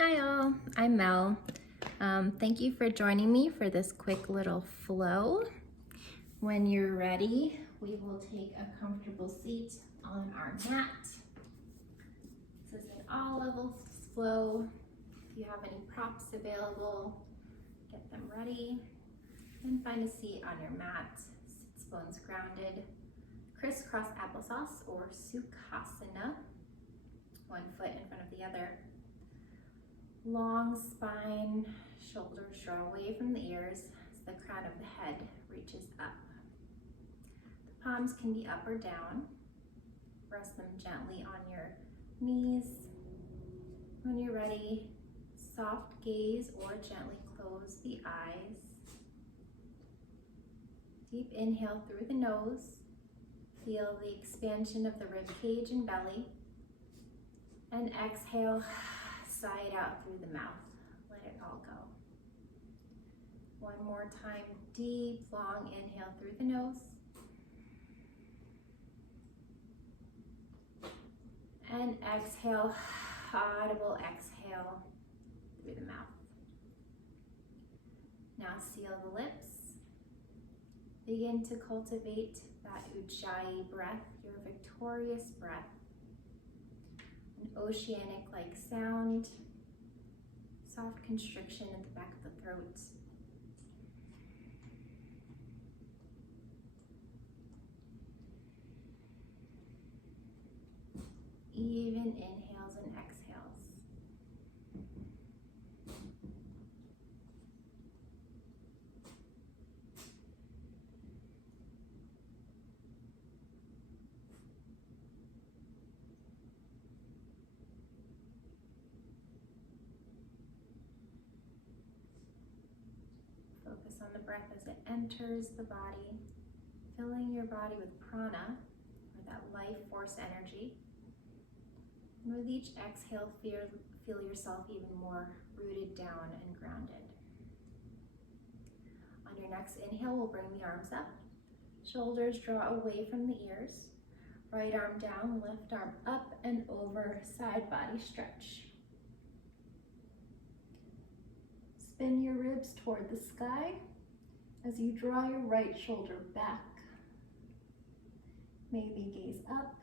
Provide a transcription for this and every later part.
Hi all, I'm Mel. Thank you for joining me for this quick little flow. When you're ready, we will take a comfortable seat on our mat. This is an all levels flow. If you have any props available, get them ready. And find a seat on your mat. Sits bones grounded. Crisscross applesauce or Sukhasana. One foot in front of the other. Long spine, shoulders draw away from the ears as the crown of the head reaches up. The palms can be up or down. Rest them gently on your knees. When you're ready, soft gaze or gently close the eyes. Deep inhale through the nose. Feel the expansion of the rib cage and belly. And exhale, sigh it out through the mouth. Let it all go. One more time, deep, long inhale through the nose. And exhale, audible exhale through the mouth. Now seal the lips. Begin to cultivate that Ujjayi breath, your victorious breath. An oceanic-like sound, soft constriction at the back of the throat. Even inhales and exhales. Focus on the breath as it enters the body, filling your body with prana, or that life force energy. And with each exhale, feel yourself even more rooted down and grounded. On your next inhale, we'll bring the arms up. Shoulders draw away from the ears. Right arm down, left arm up and over, side body stretch. Spin your ribs toward the sky as you draw your right shoulder back. Maybe gaze up.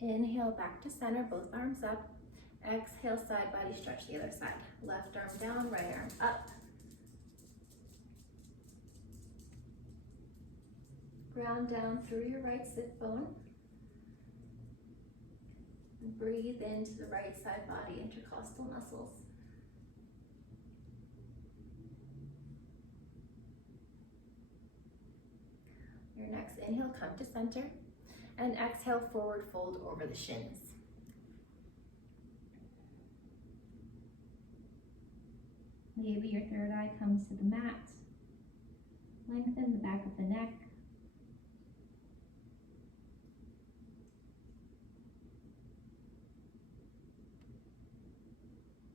Inhale back to center, both arms up. Exhale, side body stretch the other side. Left arm down, right arm up. Ground down through your right sit bone. And breathe into the right side body, intercostal muscles. Your next inhale, come to center. And exhale, forward fold over the shins. Maybe your third eye comes to the mat. Lengthen the back of the neck.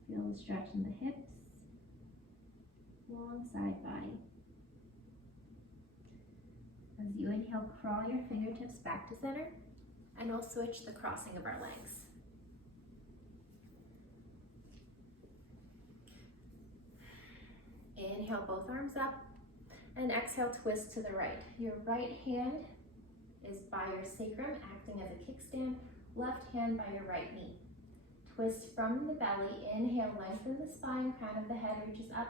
Feel the stretch in the hips, long side body. As you inhale, crawl your fingertips back to center, and we'll switch the crossing of our legs. Inhale, both arms up, and exhale, twist to the right. Your right hand is by your sacrum, acting as a kickstand, left hand by your right knee. Twist from the belly, inhale, lengthen the spine, crown of the head reaches up,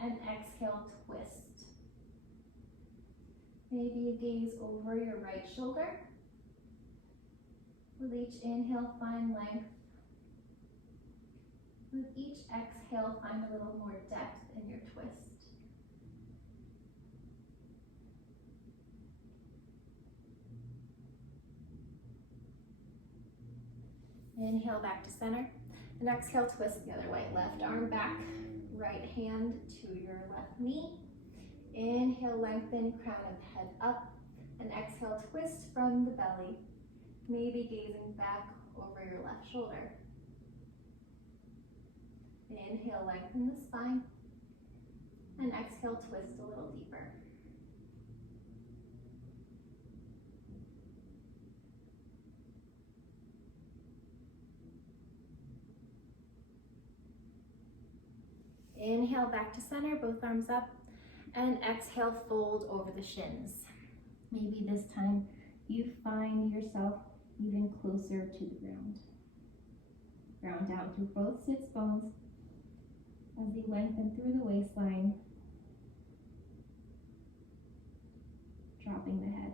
and exhale, twist. Maybe a gaze over your right shoulder. With each inhale, find length. With each exhale, find a little more depth in your twist. Inhale back to center, and exhale, twist the other way. Left arm back, right hand to your left knee. Inhale, lengthen, crown of the head up, and exhale, twist from the belly, maybe gazing back over your left shoulder. Inhale, lengthen the spine, and exhale, twist a little deeper. Inhale back to center, both arms up, and exhale, fold over the shins. Maybe this time you find yourself even closer to the ground. Ground down through both sits bones as you lengthen through the waistline, dropping the head.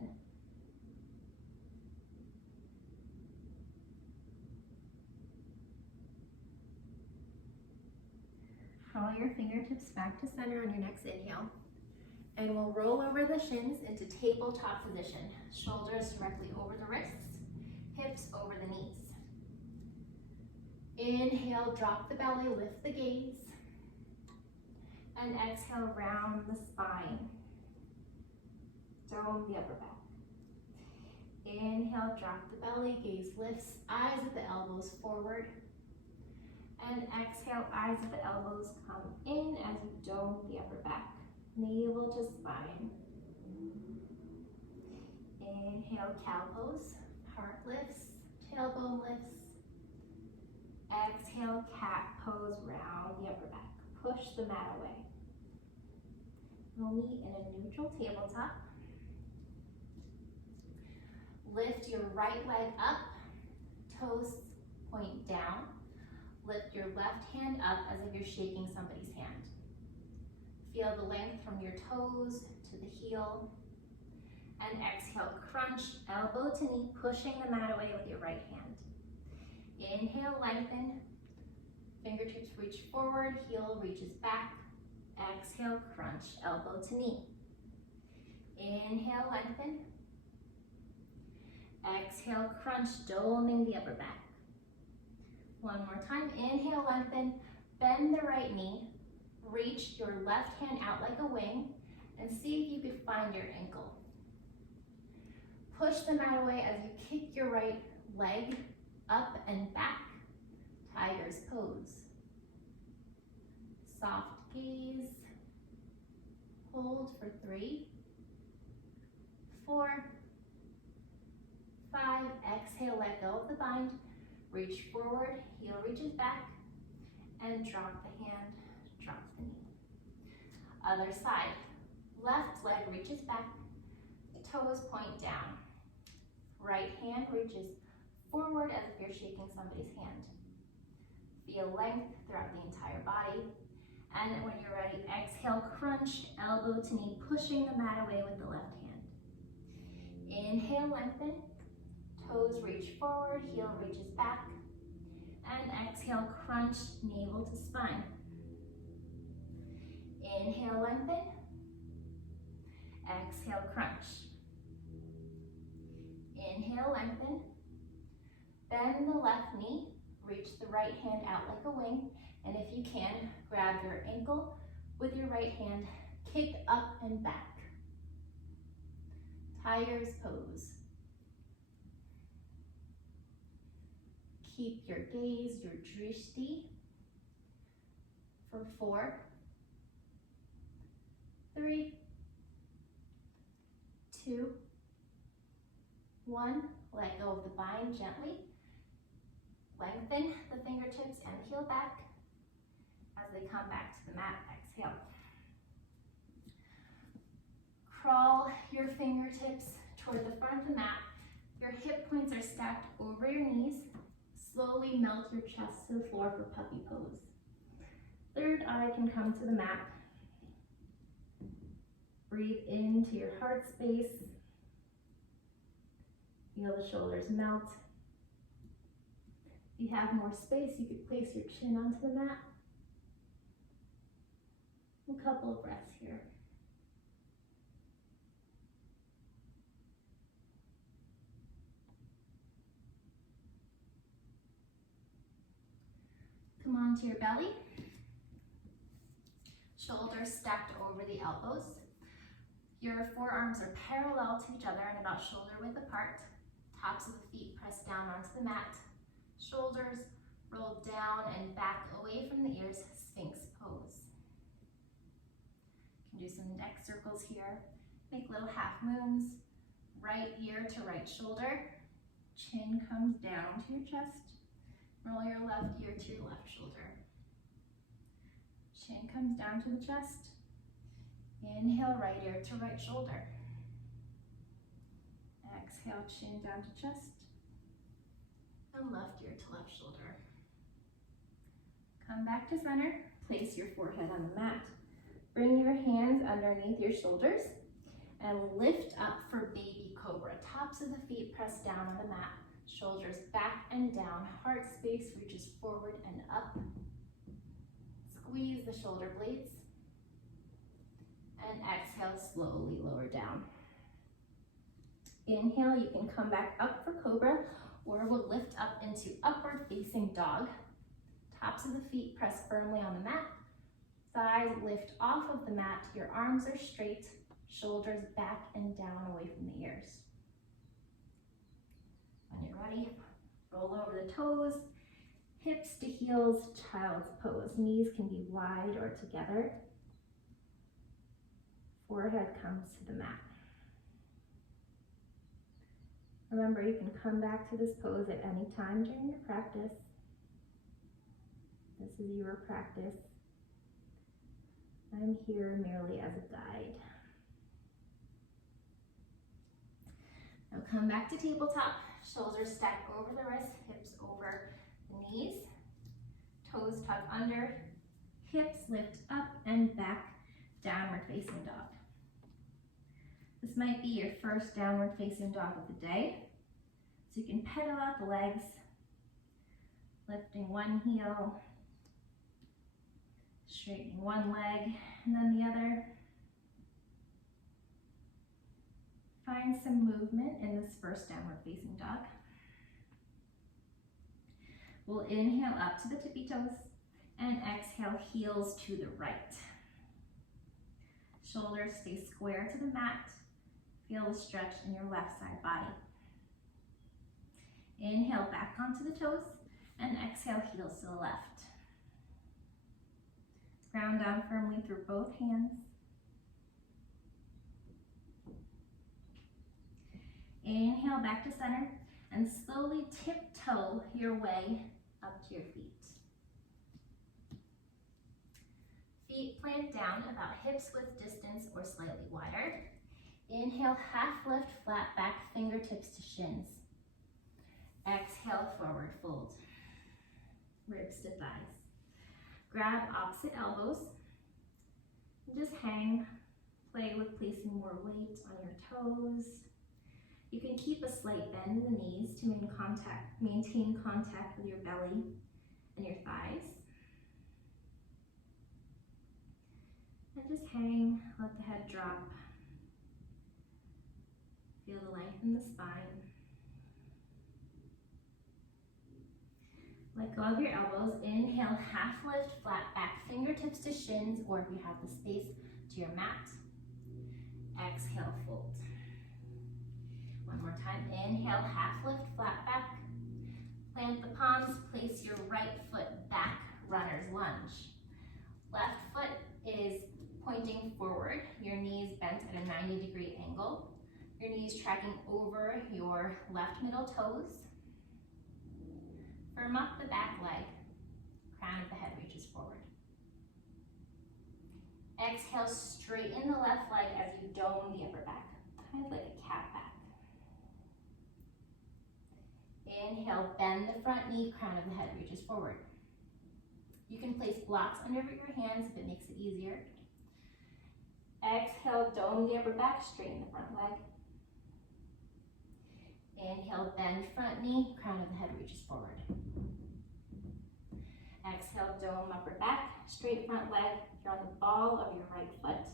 Draw your fingertips back to center on your next inhale. And we'll roll over the shins into tabletop position. Shoulders directly over the wrists, hips over the knees. Inhale, drop the belly, lift the gaze. And exhale, round the spine. Dome the upper back. Inhale, drop the belly, gaze lifts, eyes at the elbows forward. And exhale, eyes at the elbows come in as you dome the upper back. Navel to spine. Inhale, cow pose, heart lifts, tailbone lifts. Exhale, cat pose, round the upper back. Push the mat away. We'll meet in a neutral tabletop. Lift your right leg up, toes point down. Lift your left hand up as if you're shaking somebody's hand. Feel the length from your toes to the heel. And exhale, crunch, elbow to knee, pushing the mat away with your right hand. Inhale, lengthen. Fingertips reach forward, heel reaches back. Exhale, crunch, elbow to knee. Inhale, lengthen. Exhale, crunch, doming the upper back. One more time, inhale, lengthen, bend the right knee, reach your left hand out like a wing, and see if you can find your ankle. Push the mat away as you kick your right leg up and back, tiger's pose. Soft gaze, hold for 3, 4, 5, exhale, let go of the bind. Reach forward, heel reaches back, and drop the hand, drop the knee. Other side, left leg reaches back, toes point down. Right hand reaches forward as if you're shaking somebody's hand. Feel length throughout the entire body. And when you're ready, exhale, crunch, elbow to knee, pushing the mat away with the left hand. Inhale, lengthen. Toes reach forward, heel reaches back, and exhale, crunch, navel to spine. Inhale, lengthen. Exhale, crunch. Inhale, lengthen. Bend the left knee, reach the right hand out like a wing, and if you can, grab your ankle with your right hand, kick up and back. Tiger's pose. Keep your gaze, your drishti, for 4, 3, 2, 1. Let go of the bind gently. Lengthen the fingertips and the heel back as they come back to the mat. Exhale. Crawl your fingertips toward the front of the mat. Your hip points are stacked over your knees. Slowly melt your chest to the floor for puppy pose. Third eye can come to the mat. Breathe into your heart space. Feel the shoulders melt. If you have more space, you could place your chin onto the mat. A couple of breaths here. Come onto your belly. Shoulders stacked over the elbows. Your forearms are parallel to each other and about shoulder width apart. Tops of the feet press down onto the mat. Shoulders roll down and back away from the ears, Sphinx pose. You can do some neck circles here. Make little half moons. Right ear to right shoulder. Chin comes down to your chest. Roll your left ear to your left shoulder. Chin comes down to the chest. Inhale, right ear to right shoulder. Exhale, chin down to chest. And left ear to left shoulder. Come back to center. Place your forehead on the mat. Bring your hands underneath your shoulders and lift up for baby cobra. Tops of the feet press down on the mat. Shoulders back and down. Heart space reaches forward and up. Squeeze the shoulder blades. And exhale, slowly lower down. Inhale, you can come back up for cobra, or we'll lift up into upward facing dog. Tops of the feet press firmly on the mat. Thighs lift off of the mat. Your arms are straight. Shoulders back and down away from the ears. When you're ready, roll over the toes. Hips to heels, child's pose. Knees can be wide or together. Forehead comes to the mat. Remember, you can come back to this pose at any time during your practice. This is your practice. I'm here merely as a guide. Now come back to tabletop. Shoulders stack over the wrists, hips over the knees. Toes tuck under, hips lift up and back, downward facing dog. This might be your first downward facing dog of the day. So you can pedal out the legs, lifting one heel, straightening one leg and then the other. Find some movement in this first downward facing dog. We'll inhale up to the tippy toes and exhale, heels to the right. Shoulders stay square to the mat. Feel the stretch in your left side body. Inhale back onto the toes and exhale, heels to the left. Ground down firmly through both hands. Inhale back to center and slowly tiptoe your way up to your feet. Feet plant down about hips width distance or slightly wider. Inhale, half lift, flat back, fingertips to shins. Exhale, forward fold. Ribs to thighs. Grab opposite elbows and just hang. Play with placing more weight on your toes. You can keep a slight bend in the knees to maintain contact with your belly and your thighs. And just hang, let the head drop. Feel the length in the spine. Let go of your elbows. Inhale, half lift, flat back, fingertips to shins, or if you have the space, to your mat. Exhale, fold. One more time. Inhale, half lift, flat back. Plant the palms, place your right foot back, runner's lunge. Left foot is pointing forward, your knees bent at a 90-degree angle. Your knees tracking over your left middle toes. Firm up the back leg. Crown of the head reaches forward. Exhale, straighten the left leg as you dome the upper back, kind of like a cat back. Inhale, bend the front knee, crown of the head reaches forward. You can place blocks under your hands if it makes it easier. Exhale, dome the upper back, straighten the front leg. Inhale, bend front knee, crown of the head reaches forward. Exhale, dome upper back, straight front leg. You're on the ball of your right foot.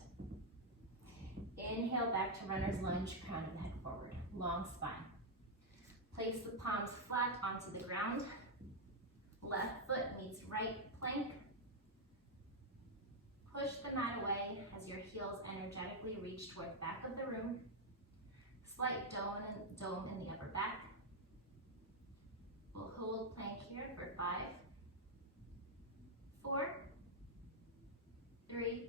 Inhale, back to runner's lunge, crown of the head forward. Long spine. Place the palms flat onto the ground. Left foot meets right plank. Push the mat away as your heels energetically reach toward the back of the room. Slight dome in the upper back. We'll hold plank here for 5, 4, 3,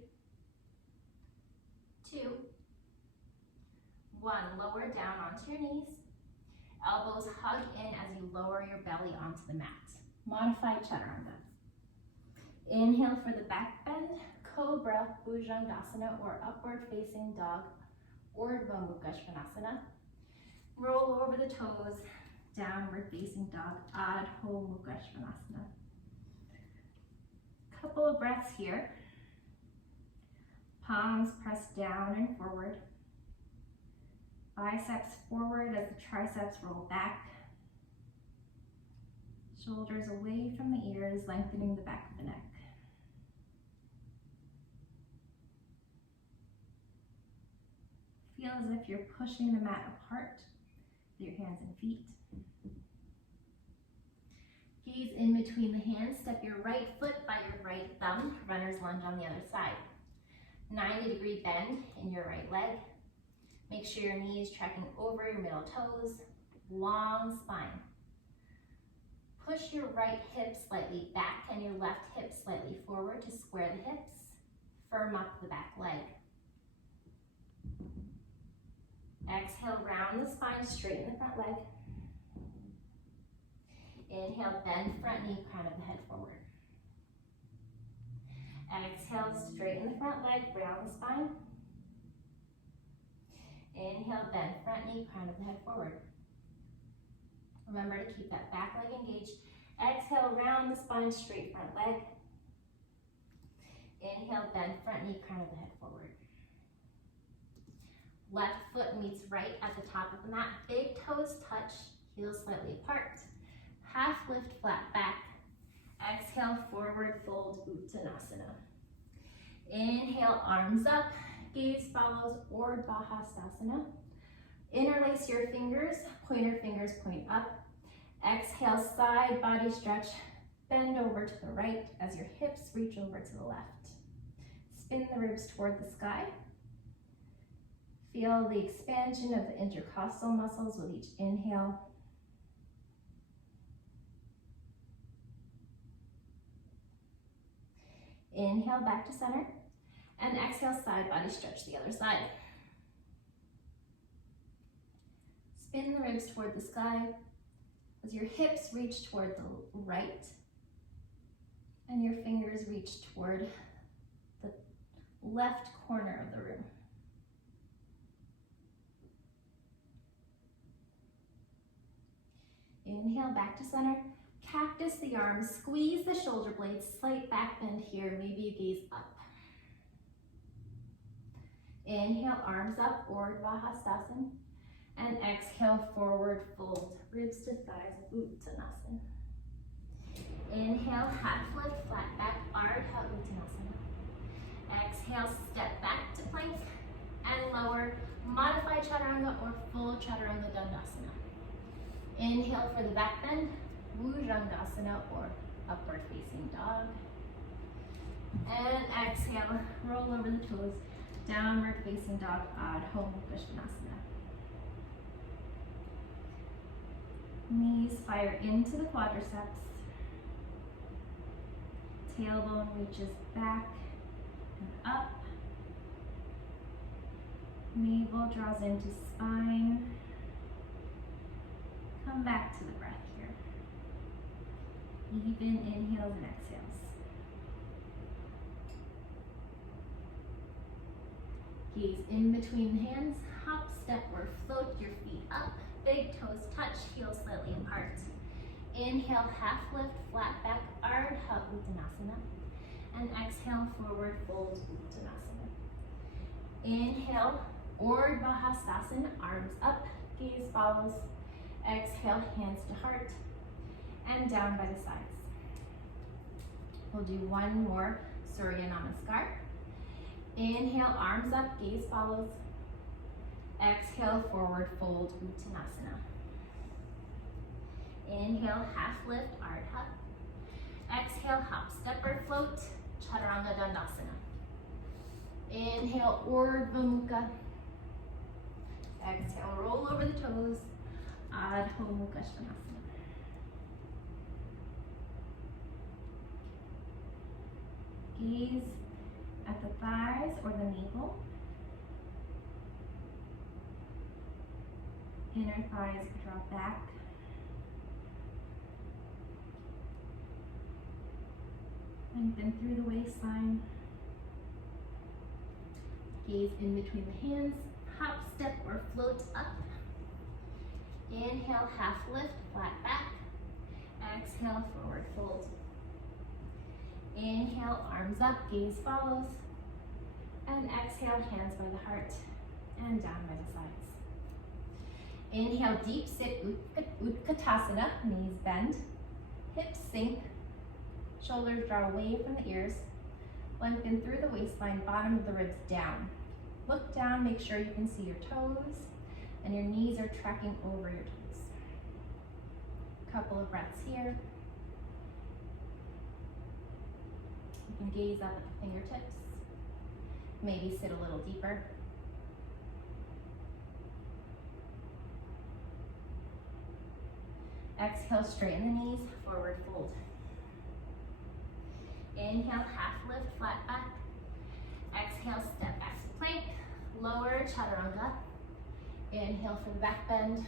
2, 1. Lower down onto your knees. Elbows hug in as you lower your belly onto the mat. Modified chaturanga. Inhale for the back bend, Cobra, Bhujangasana, or upward facing dog, Urdhva Mukha Svanasana. Roll over the toes, downward facing dog, Adho Mukha Svanasana. Couple of breaths here. Palms press down and forward. Biceps forward as the triceps roll back. Shoulders away from the ears, lengthening the back of the neck. Feel as if you're pushing the mat apart with your hands and feet. Gaze in between the hands. Step your right foot by your right thumb. Runner's lunge on the other side. 90-degree bend in your right leg. Make sure your knee is tracking over your middle toes. Long spine. Push your right hip slightly back and your left hip slightly forward to square the hips. Firm up the back leg. Exhale, round the spine, straighten the front leg. Inhale, bend front knee, crown of the head forward. Exhale, straighten the front leg, round the spine. Inhale, bend front knee, crown of the head forward. Remember to keep that back leg engaged. Exhale, round the spine, straight front leg. Inhale, bend front knee, crown of the head forward. Left foot meets right at the top of the mat. Big toes touch, heels slightly apart. Half lift, flat back. Exhale, forward fold, Uttanasana. Inhale, arms up. Gaze follows Urdhva Hastasana. Interlace your fingers, pointer fingers point up. Exhale, side body stretch. Bend over to the right as your hips reach over to the left. Spin the ribs toward the sky. Feel the expansion of the intercostal muscles with each inhale. Inhale, back to center. And exhale, side body stretch the other side. Spin the ribs toward the sky as your hips reach toward the right and your fingers reach toward the left corner of the room. Inhale, back to center. Cactus the arms, squeeze the shoulder blades, slight back bend here, maybe you gaze up. Inhale, arms up, Urdhva Hastasana. And exhale, forward fold, ribs to thighs, Uttanasana. Inhale, half lift, flat back, Ardha Uttanasana. Exhale, step back to plank and lower, modified Chaturanga or full Chaturanga Dandasana. Inhale for the back bend, Bhujangasana or upward facing dog. And exhale, roll over the toes, downward facing dog, Adho Mukha Svanasana. Knees fire into the quadriceps. Tailbone reaches back and up. Navel draws into spine. Come back to the breath here. Even inhales and exhales. Gaze in between the hands, hop, step, or float your feet up. Big toes touch, heels slightly apart. Inhale, half lift, flat back, Ardha Uttanasana. And exhale, forward fold, Uttanasana. Inhale, Urdhva Hastasana, arms up, gaze follows. Exhale, hands to heart, and down by the sides. We'll do one more Surya Namaskar. Inhale, arms up, gaze follows. Exhale, forward fold, Uttanasana. Inhale, half lift, Ardha. Exhale, hop, step or float, Chaturanga Dandasana. Inhale, Urdhva Mukha. Exhale, roll over the toes, Adho Mukha Svanasana. Gaze at the thighs or the navel. Inner thighs draw back. Lengthen through the waistline. Gaze in between the hands. Hop, step, or float up. Inhale, half lift, flat back. Exhale, forward fold. Inhale, arms up, gaze follows. And exhale, hands by the heart and down by the sides. Inhale, deep sit, Utkatasana, knees bend, hips sink, shoulders draw away from the ears. Lengthen through the waistline, bottom of the ribs down. Look down, make sure you can see your toes and your knees are tracking over your toes. Couple of breaths here. You can gaze up at the fingertips. Maybe sit a little deeper. Exhale, straighten the knees, forward fold. Inhale, half lift, flat back. Exhale, step back to plank. Lower chaturanga. Inhale for the back bend.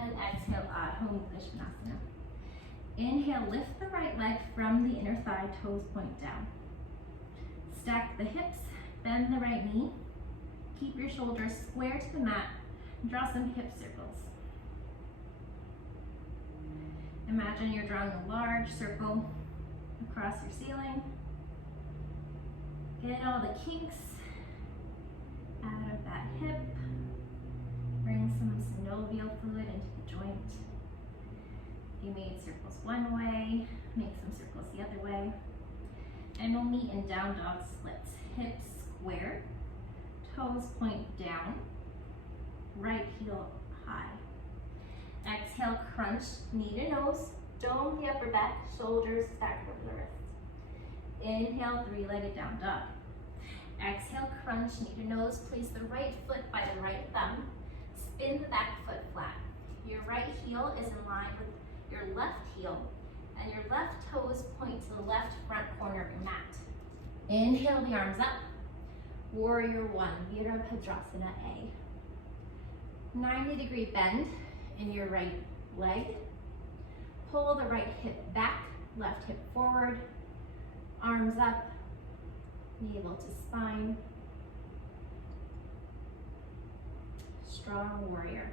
And exhale, Adho Mukha Svanasana. Inhale, lift the right leg from the inner thigh, toes point down. Stack the hips, bend the right knee. Keep your shoulders square to the mat. Draw some hip circles. Imagine you're drawing a large circle across your ceiling. Get all the kinks out of that hip. Bring some synovial fluid into the joint. If you made circles one way, make some circles the other way. And we'll meet in down dog splits. Hips square, toes point down, right heel high. Exhale, crunch, knee to nose, dome the upper back, shoulders stacked over the wrists. Inhale, three-legged down dog. Exhale, crunch, knee to nose, place the right foot by the right thumb, spin the back foot flat. Your right heel is in line with your left heel, and your left toes point to the left front corner of your mat. Inhale the arms up, warrior one, Virabhadrasana A. 90-degree bend in your right leg. Pull the right hip back, left hip forward, arms up, navel to spine. Strong warrior.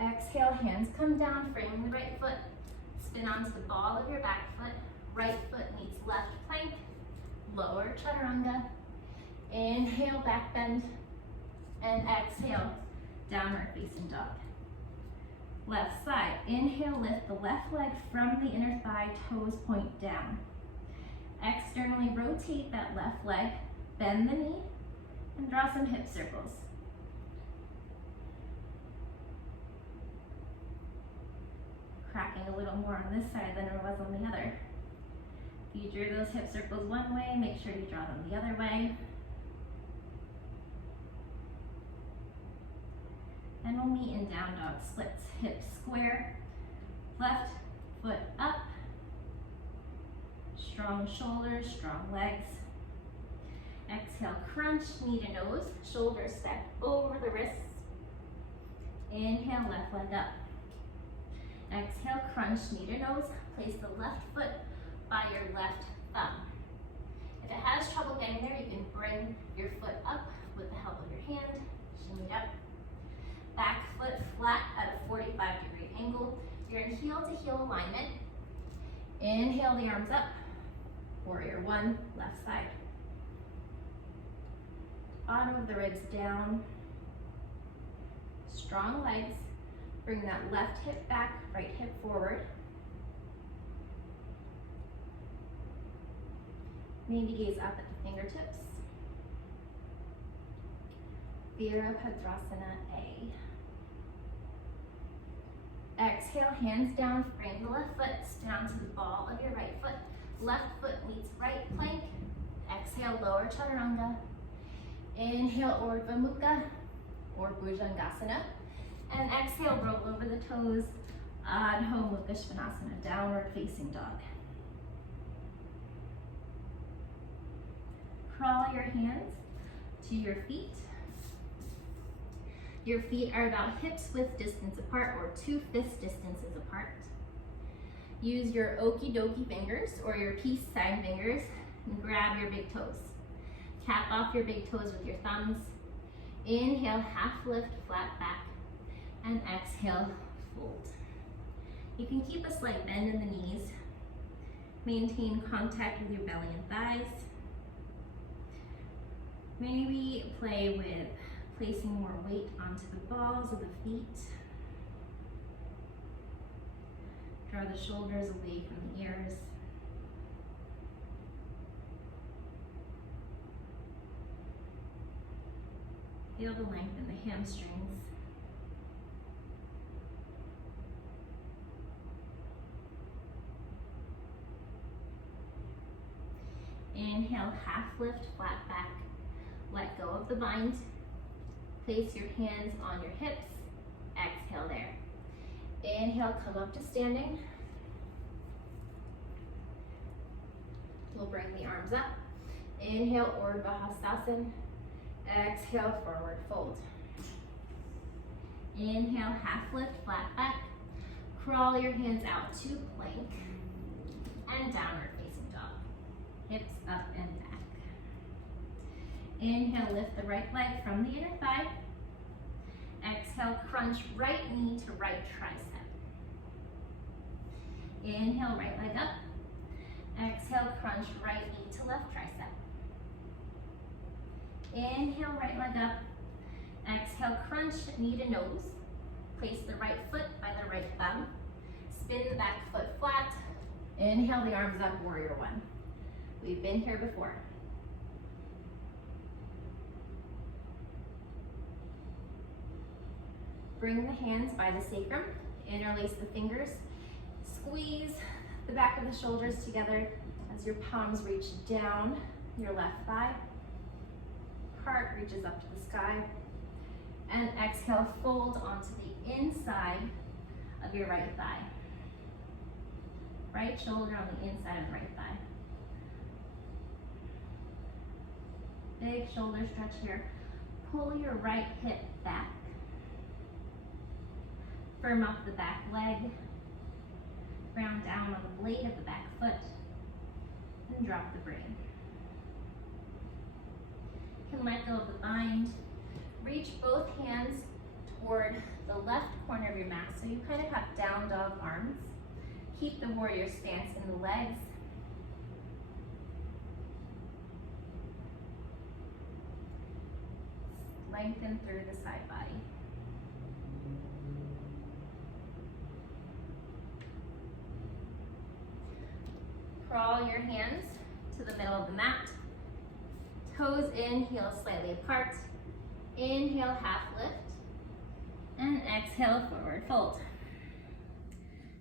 Exhale, hands come down, framing the right foot. Spin onto the ball of your back foot. Right foot meets left plank. Lower chaturanga. Inhale, back bend. And exhale, downward facing dog. Left side, inhale, lift the left leg from the inner thigh, toes point down. Externally rotate that left leg, bend the knee, and draw some hip circles. Cracking a little more on this side than it was on the other. If you drew those hip circles one way, make sure you draw them the other way. And we'll meet in down dog splits. Hips square, left foot up, strong shoulders, strong legs. Exhale, crunch, knee to nose, shoulders stack over the wrists. Inhale, left leg up. Exhale, crunch, knee to nose, place the left foot by your left thumb. If it has trouble getting there, you can bring your foot up with the help of your hand, shimmy up. Back foot flat at a 45-degree angle. You're in heel to heel alignment. Inhale the arms up. Warrior one, left side. Bottom of the ribs down. Strong legs. Bring that left hip back, right hip forward. Maybe gaze up at the fingertips. Virabhadrasana A. Exhale, hands down, frame the left foot, down to the ball of your right foot. Left foot meets right plank. Exhale, lower chaturanga. Inhale, Urdhva Mukha or Bhujangasana. And exhale, roll over the toes, Adho Mukha Svanasana, downward facing dog. Crawl your hands to your feet. Your feet are about hips width distance apart or 2/5 distances apart. Use your okie dokie fingers or your peace sign fingers and grab your big toes. Tap off your big toes with your thumbs. Inhale, half lift, flat back, and exhale, fold. You can keep a slight bend in the knees. Maintain contact with your belly and thighs. Maybe play with placing more weight onto the balls of the feet. Draw the shoulders away from the ears. Feel the length in the hamstrings. Inhale, half lift, flat back. Let go of the bind. Place your hands on your hips. Exhale there. Inhale, come up to standing. We'll bring the arms up. Inhale, Urdhva Hastasana. Exhale, forward fold. Inhale, half lift, flat back. Crawl your hands out to plank and downward facing dog. Hips up and back. Inhale, lift the right leg from the inner thigh. Exhale, crunch right knee to right tricep. Inhale, right leg up. Exhale, crunch right knee to left tricep. Inhale, right leg up. Exhale, crunch knee to nose. Place the right foot by the right thumb. Spin the back foot flat. Inhale the arms up, warrior one. We've been here before. Bring the hands by the sacrum, interlace the fingers, squeeze the back of the shoulders together as your palms reach down your left thigh. Heart reaches up to the sky. And exhale, fold onto the inside of your right thigh. Right shoulder on the inside of the right thigh. Big shoulder stretch here. Pull your right hip back. Firm up the back leg. Ground down on the blade of the back foot. And drop the brain. You can let go of the bind. Reach both hands toward the left corner of your mat, so you kind of have down dog arms. Keep the warrior stance in the legs. Lengthen through the side body. Crawl your hands to the middle of the mat. Toes in, heels slightly apart. Inhale, half lift. And exhale, forward fold.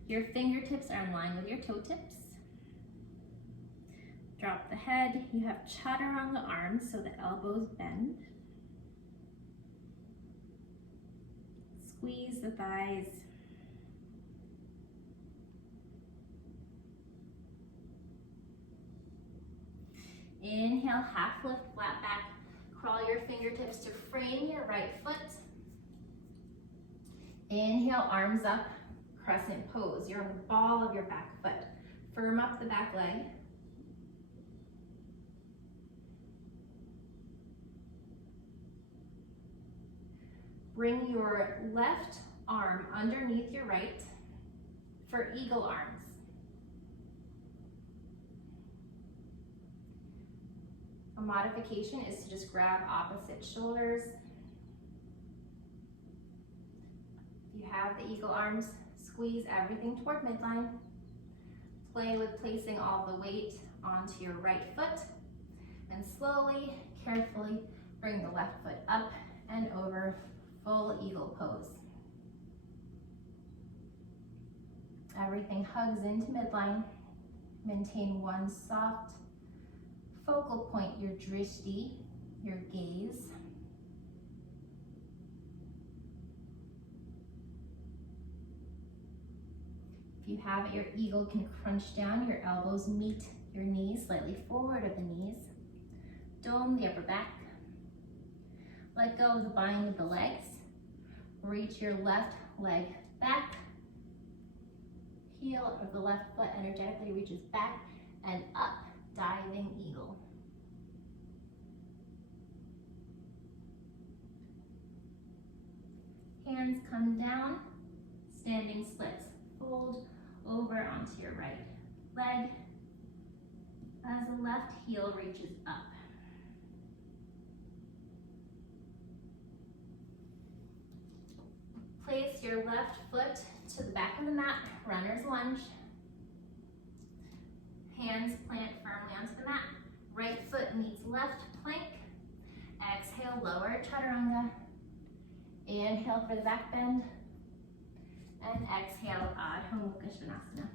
Your fingertips are in line with your toe tips. Drop the head. You have chaturanga arms, so the elbows bend. Squeeze the thighs. Inhale, half lift, flat back. Crawl your fingertips to frame your right foot. Inhale, arms up, crescent pose. You're on the ball of your back foot. Firm up the back leg. Bring your left arm underneath your right for eagle arms. A modification is to just grab opposite shoulders. If you have the eagle arms, squeeze everything toward midline. Play with placing all the weight onto your right foot, and slowly, carefully bring the left foot up and over, full eagle pose. Everything hugs into midline. Maintain one soft focal point, your drishti, your gaze. If you have it, your eagle can crunch down, your elbows meet your knees, slightly forward of the knees. Dome the upper back. Let go of the bind of the legs. Reach your left leg back. heel of the left foot energetically reaches back and up, diving eagle. Hands come down, standing splits. Fold over onto your right leg as the left heel reaches up. Place your left foot to the back of the mat, runner's lunge. Hands plant firmly onto the mat. Right foot meets left plank. Exhale, lower chaturanga. Inhale for the back bend. And exhale, Adho Mukha Svanasana.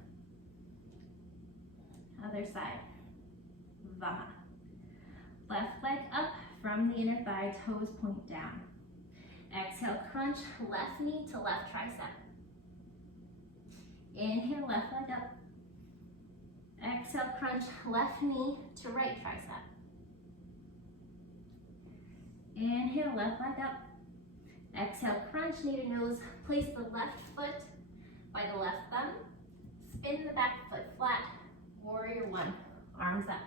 Other side. Vama. Left leg up from the inner thigh, toes point down. Exhale, crunch left knee to left tricep. Inhale, left leg up. Exhale, crunch left knee to right tricep. Inhale, left leg up. Exhale, crunch knee to nose. Place the left foot by the left thumb. Spin the back foot flat. Warrior one, arms up.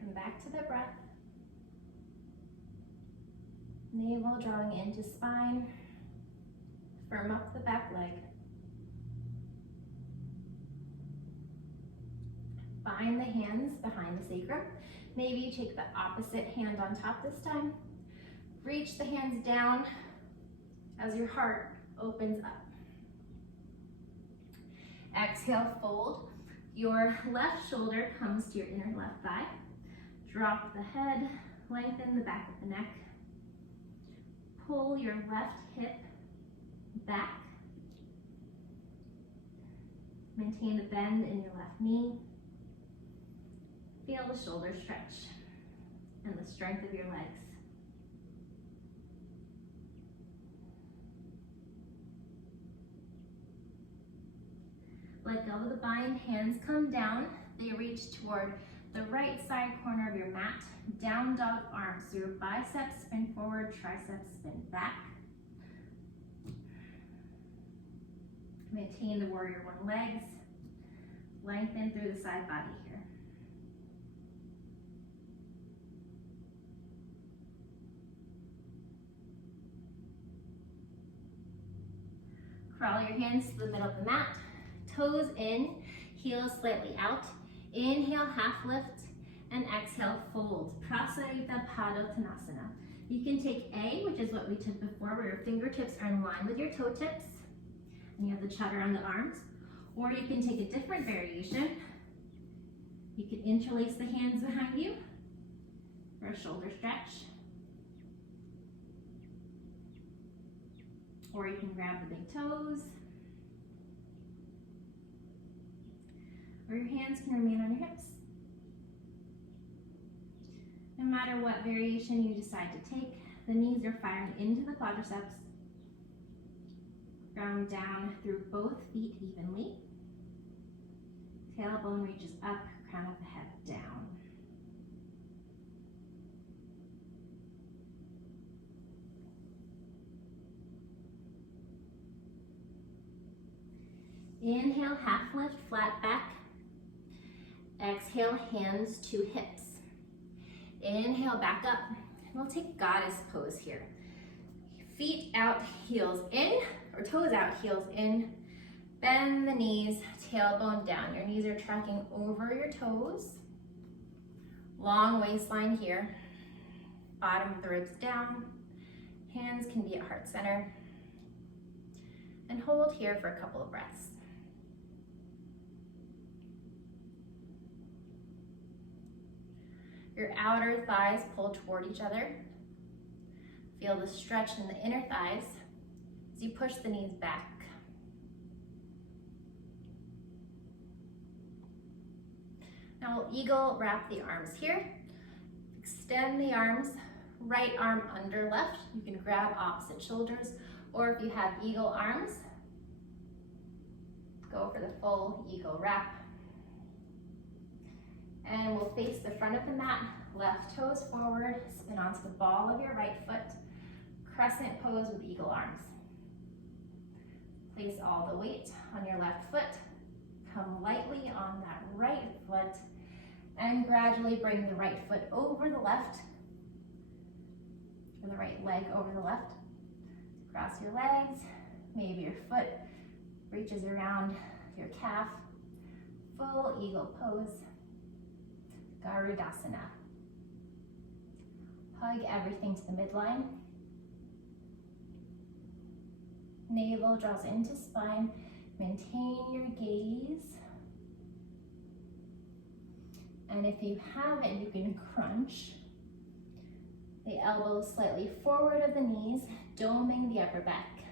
Come back to the breath. Navel drawing into spine. Firm up the back leg. Find the hands behind the sacrum. Maybe you take the opposite hand on top this time. Reach the hands down as your heart opens up. Exhale, fold. Your left shoulder comes to your inner left thigh. Drop the head, lengthen the back of the neck. Pull your left hip back. Maintain a bend in your left knee. Feel the shoulders stretch and the strength of your legs. Let go of the bind, hands come down. They reach toward the right side corner of your mat. Down dog arms. So your biceps spin forward, triceps spin back. Maintain the warrior one legs. Lengthen through the side body here. Crawl your hands to the middle of the mat. Toes in, heels slightly out. Inhale, half lift, and exhale, fold. Prasarita Padottanasana. You can take A, which is what we took before, where your fingertips are in line with your toe tips, and you have the chaturanga arms. Or you can take a different variation. You can interlace the hands behind you for a shoulder stretch. Or you can grab the big toes. Or your hands can remain on your hips. No matter what variation you decide to take, the knees are firing into the quadriceps. Ground down through both feet evenly. Tailbone reaches up, crown of the head down. Inhale, half lift, flat back. Exhale, hands to hips. Inhale, back up. We'll take goddess pose here. Feet out, heels in, or toes out, heels in. Bend the knees, tailbone down. Your knees are tracking over your toes. Long waistline here. Bottom of the ribs down. Hands can be at heart center. And hold here for a couple of breaths. Your outer thighs pull toward each other. Feel the stretch in the inner thighs as you push the knees back. Now we'll eagle wrap the arms here. Extend the arms, right arm under left. You can grab opposite shoulders, or if you have eagle arms, go for the full eagle wrap. And we'll face the front of the mat, left toes forward, spin onto the ball of your right foot, crescent pose with eagle arms. Place all the weight on your left foot, come lightly on that right foot, and gradually bring the right foot over the left, or the right leg over the left. Cross your legs, maybe your foot reaches around your calf. Full eagle pose, Garudasana. Hug everything to the midline. Navel draws into spine. Maintain your gaze. And if you have it, you can crunch the elbows slightly forward of the knees, doming the upper back.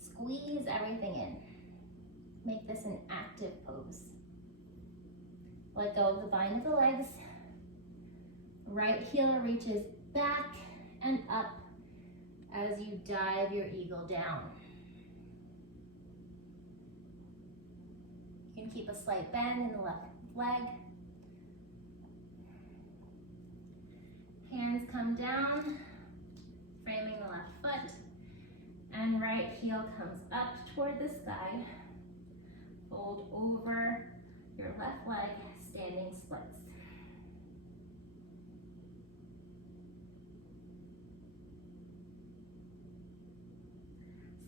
Squeeze everything in. Make this an active pose. Let go of the bind of the legs. Right heel reaches back and up as you dive your eagle down. You can keep a slight bend in the left leg. Hands come down, framing the left foot, and right heel comes up toward the sky. Fold over your left leg, standing splits.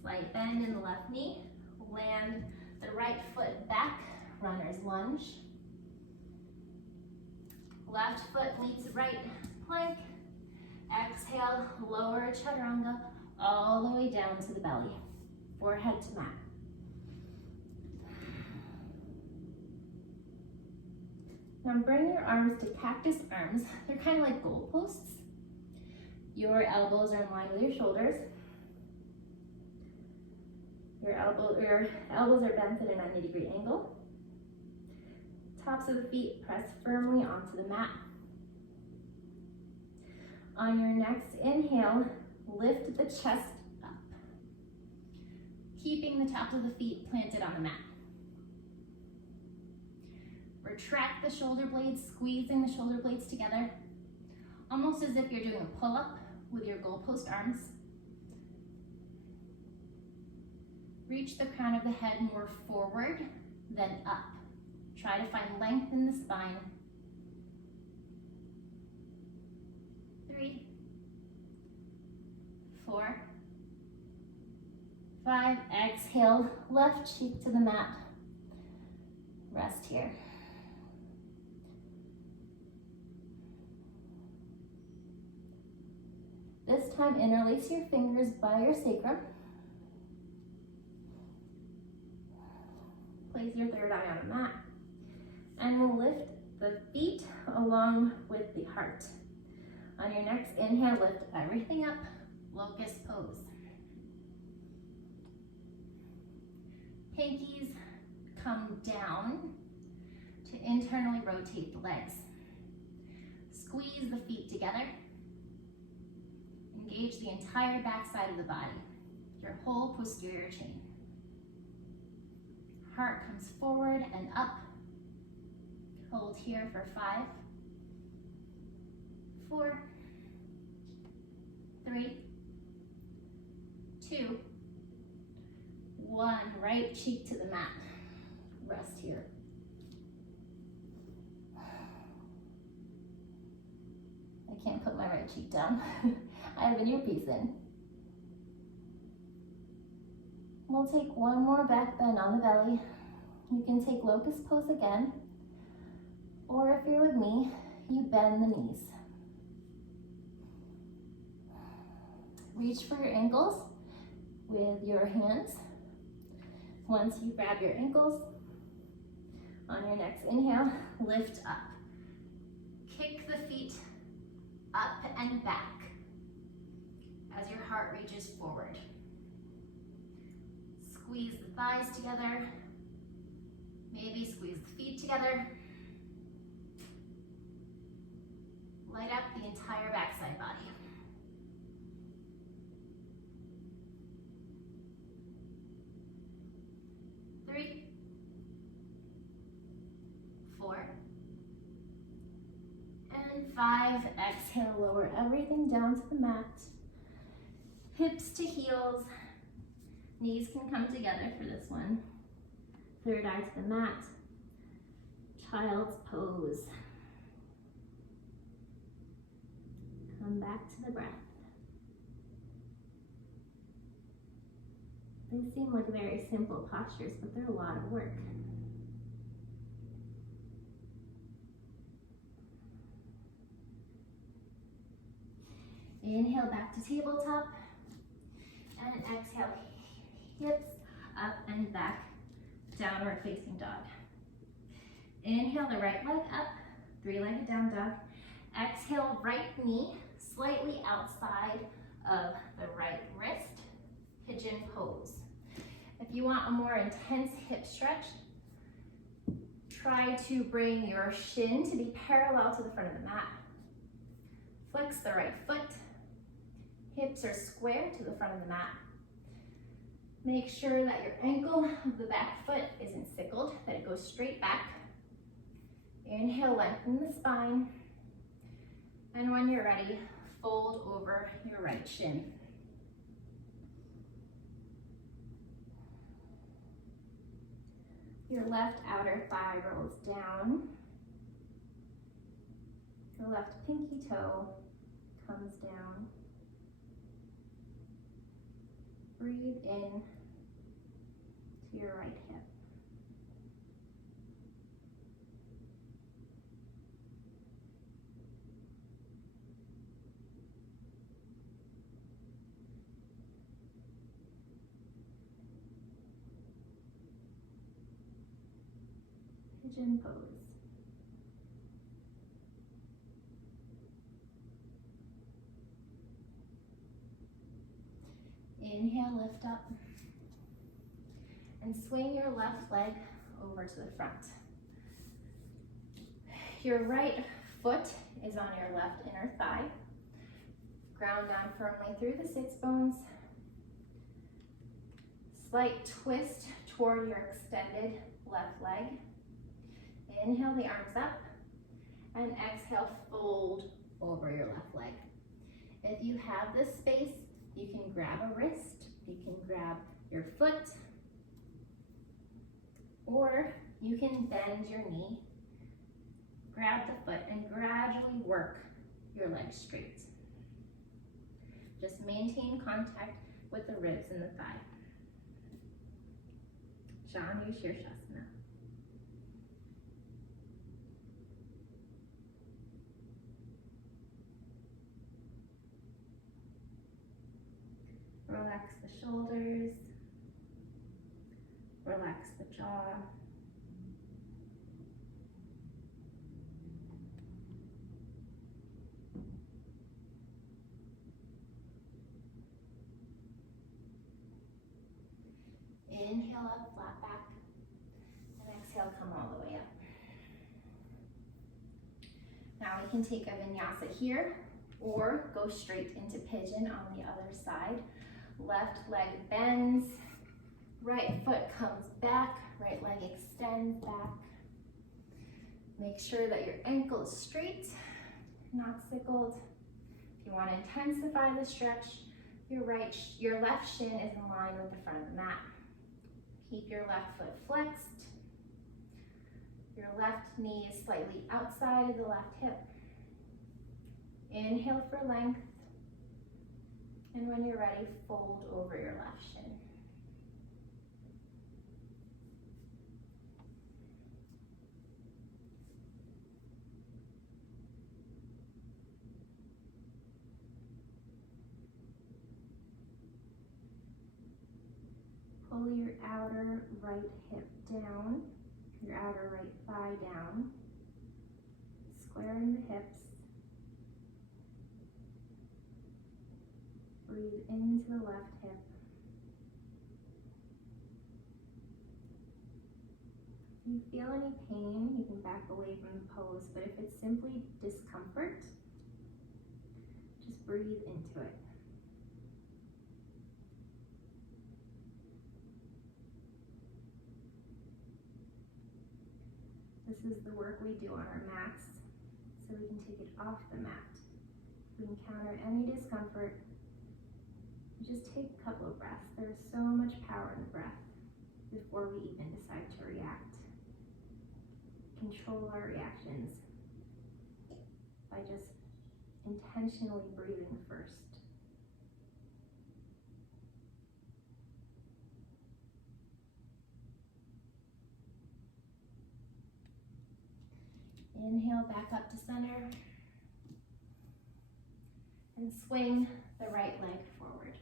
Slight bend in the left knee. Land the right foot back, runner's lunge. Left foot meets right plank. Exhale, lower chaturanga all the way down to the belly. Forehead to mat. Now bring your arms to cactus arms. They're kind of like goalposts. Your elbows are in line with your shoulders. Your elbows are bent at a 90-degree angle. Tops of the feet press firmly onto the mat. On your next inhale, lift the chest up, keeping the tops of the feet planted on the mat. Retract the shoulder blades, squeezing the shoulder blades together, almost as if you're doing a pull-up with your goalpost arms. Reach the crown of the head more forward than up. Try to find length in the spine. 3, 4, 5. Exhale, left cheek to the mat. Rest here. This time, interlace your fingers by your sacrum. Place your third eye on the mat. And we'll lift the feet along with the heart. On your next inhale, lift everything up, locust pose. Pinkies come down to internally rotate the legs. Squeeze the feet together. Engage the entire back side of the body, your whole posterior chain. Heart comes forward and up. Hold here for 5, 4, 3, 2, 1. Right cheek to the mat. Rest here. I can't put my right cheek down. I have an earpiece in. We'll take one more back bend on the belly. You can take locust pose again, or if you're with me, you bend the knees. Reach for your ankles with your hands. Once you grab your ankles, on your next inhale, lift up. Kick the feet up and back as your heart reaches forward. Squeeze the thighs together. Maybe squeeze the feet together. Light up the entire backside body. 3, 4, And 5, exhale, lower everything down to the mat. Hips to heels. Knees can come together for this one. Third eye to the mat. Child's pose. Come back to the breath. They seem like very simple postures, but they're a lot of work. Inhale back to tabletop, and exhale, hips up and back, downward facing dog. Inhale the right leg up, 3-legged down dog. Exhale, right knee slightly outside of the right wrist, pigeon pose. If you want a more intense hip stretch, try to bring your shin to be parallel to the front of the mat. Flex the right foot. Hips are square to the front of the mat. Make sure that your ankle of the back foot isn't sickled, that it goes straight back. Inhale, lengthen the spine. And when you're ready, fold over your right shin. Your left outer thigh rolls down. Your left pinky toe comes down. Breathe in to your right hip. Pigeon pose. Inhale, lift up, and swing your left leg over to the front. Your right foot is on your left inner thigh. Ground down firmly through the sits bones. Slight twist toward your extended left leg. Inhale the arms up, and exhale, fold over your left leg. If you have this space, you can grab a wrist, you can grab your foot, or you can bend your knee, grab the foot, and gradually work your legs straight. Just maintain contact with the ribs and the thigh. Janu Shirshasana. Relax the shoulders, relax the jaw. Inhale up, flat back, and exhale, come all the way up. Now we can take a vinyasa here, or go straight into pigeon on the other side. Left leg bends, right foot comes back, right leg extends back. Make sure that your ankle is straight, not sickled. If you want to intensify the stretch, your left shin is in line with the front of the mat. Keep your left foot flexed. Your left knee is slightly outside of the left hip. Inhale for length. And when you're ready, fold over your left shin. Pull your outer right hip down, your outer right thigh down, squaring the hips. Breathe into the left hip. If you feel any pain, you can back away from the pose, but if it's simply discomfort, just breathe into it. This is the work we do on our mats. so we can take it off the mat. If we encounter any discomfort, just take a couple of breaths. There's so much power in the breath before we even decide to react. Control our reactions by just intentionally breathing first. Inhale back up to center and swing the right leg forward.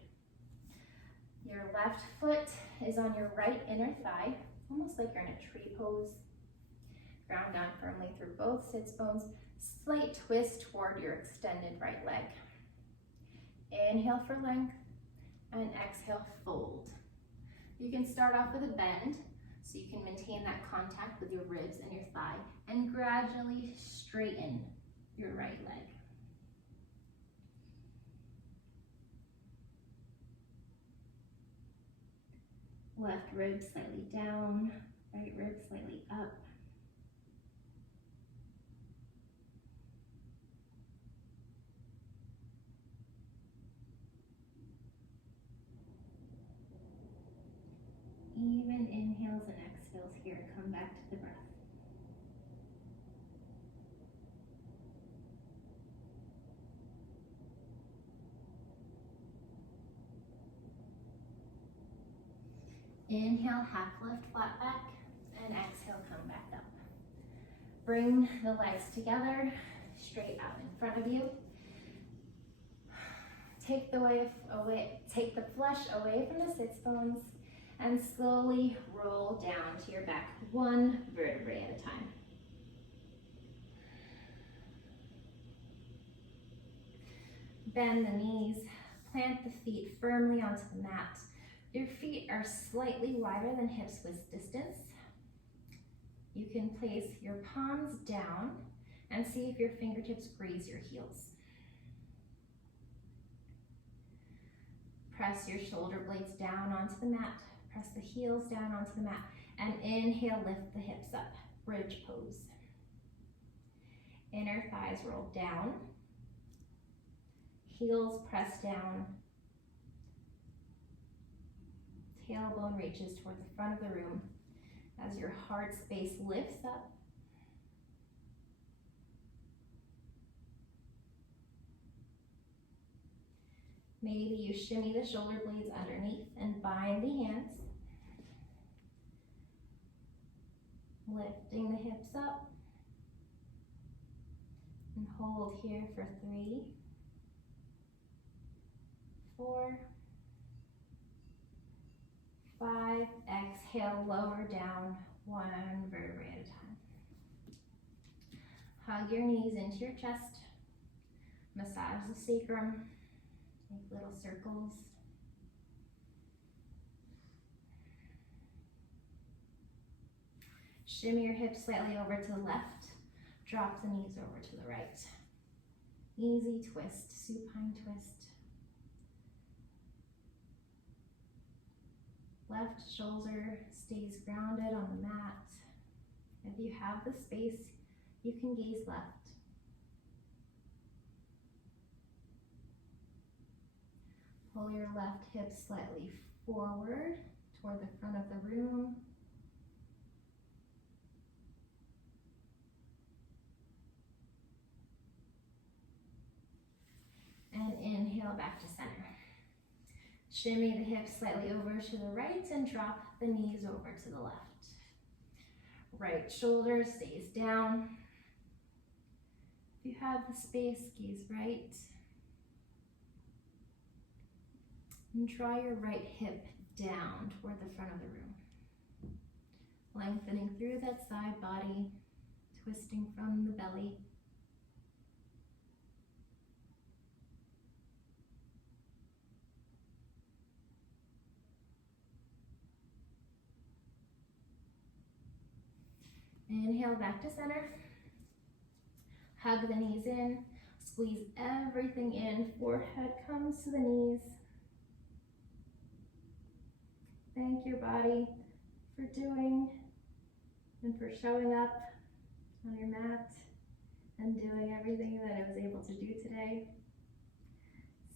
Your left foot is on your right inner thigh, almost like you're in a tree pose. Ground down firmly through both sits bones. Slight twist toward your extended right leg. Inhale for length and exhale, fold. You can start off with a bend so you can maintain that contact with your ribs and your thigh and gradually straighten your right leg. Left rib slightly down, right rib slightly up. Even inhales and exhales here. Come back to the breath. Inhale, half lift, flat back, and exhale, come back up. Bring the legs together, straight out in front of you. Take the flesh away from the sits bones and slowly roll down to your back, one vertebrae at a time. Bend the knees, plant the feet firmly onto the mat. Your feet are slightly wider than hips width distance. You can place your palms down and see if your fingertips graze your heels. Press your shoulder blades down onto the mat. Press the heels down onto the mat. And inhale, lift the hips up. Bridge pose. Inner thighs roll down. Heels press down. Tailbone reaches toward the front of the room as your heart space lifts up. Maybe you shimmy the shoulder blades underneath and bind the hands. Lifting the hips up. And hold here for 3, 4, 5. Exhale, lower down, 1 vertebrae at a time. Hug your knees into your chest. Massage the sacrum. Make little circles. Shimmy your hips slightly over to the left. Drop the knees over to the right. Easy twist, supine twist. Left shoulder stays grounded on the mat. If you have the space, you can gaze left. Pull your left hip slightly forward toward the front of the room. And inhale back to center. Shimmy the hips slightly over to the right and drop the knees over to the left. Right shoulder stays down. If you have the space, gaze right. And draw your right hip down toward the front of the room. Lengthening through that side body, twisting from the belly. Inhale back to center. Hug the knees in. Squeeze everything in. Forehead comes to the knees. Thank your body for doing and for showing up on your mat. and doing everything that I was able to do today.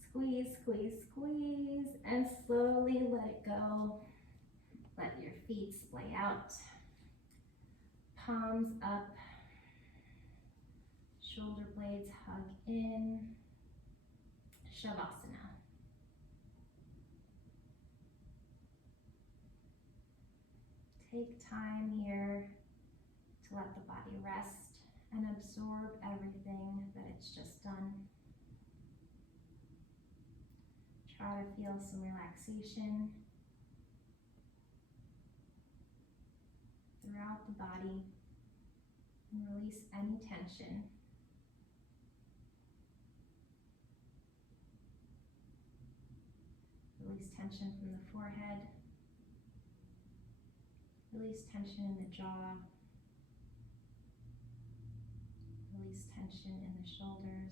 Squeeze, squeeze, squeeze, and slowly let it go. Let your feet splay out. Palms up. Shoulder blades hug in. Shavasana. Take time here to let the body rest and absorb everything that it's just done. Try to feel some relaxation throughout the body and release any tension. Release tension from the forehead. Release tension in the jaw. Release tension in the shoulders.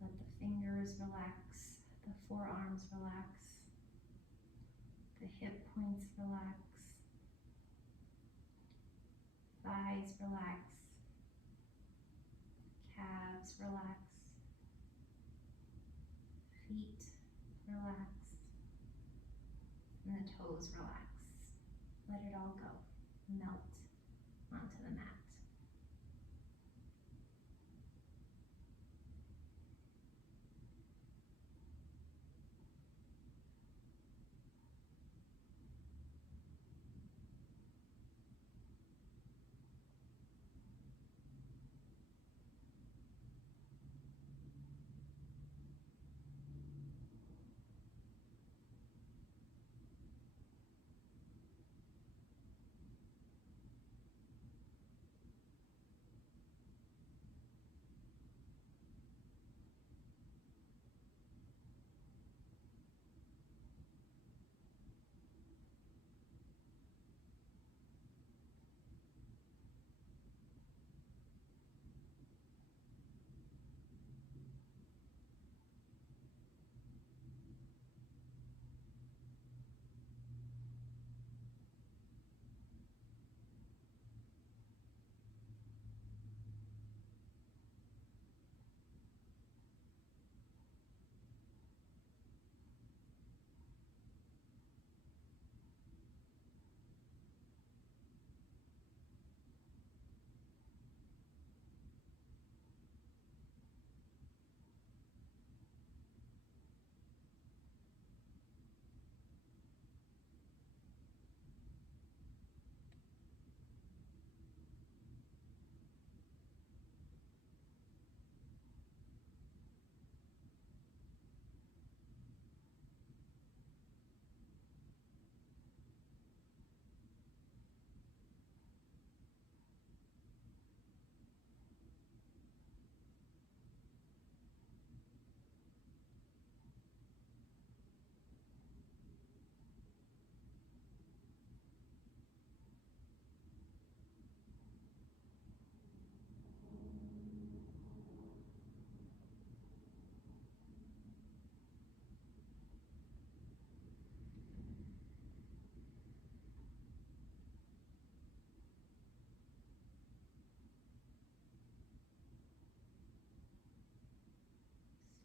Let the fingers relax, the forearms relax, the hip points relax, thighs relax, calves relax, feet relax, and the toes relax. Let it all go, melt onto the mat.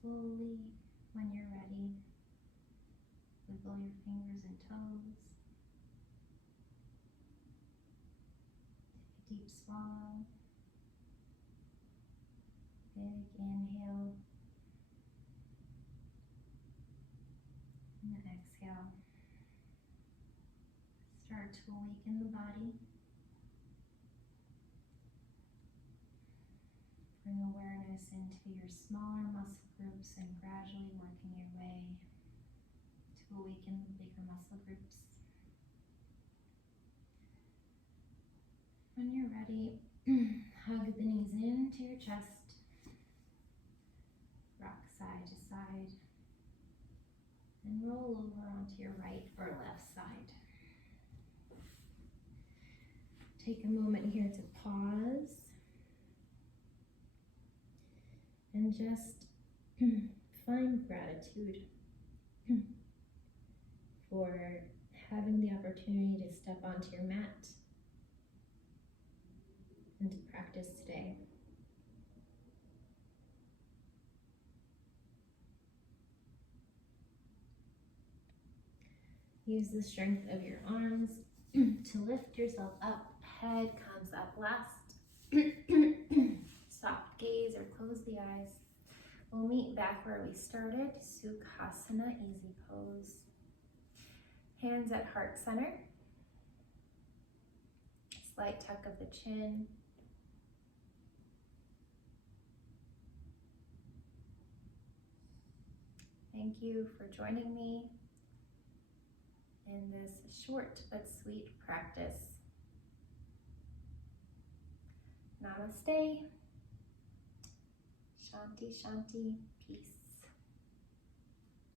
Slowly, when you're ready, wiggle your fingers and toes. Take a deep swallow. Big inhale. And exhale. Start to awaken the body. Bring awareness into your smaller muscle groups and gradually working your way to awaken the bigger muscle groups. When you're ready, hug the knees into your chest. Rock side to side. And roll over onto your right or left side. Take a moment here to pause. And just find gratitude for having the opportunity to step onto your mat, and to practice today. Use the strength of your arms to lift yourself up. Head comes up last. Soft gaze or close the eyes. We'll meet back where we started, Sukhasana, easy pose. Hands at heart center. Slight tuck of the chin. Thank you for joining me in this short but sweet practice. Namaste. Shanti, Shanti, peace.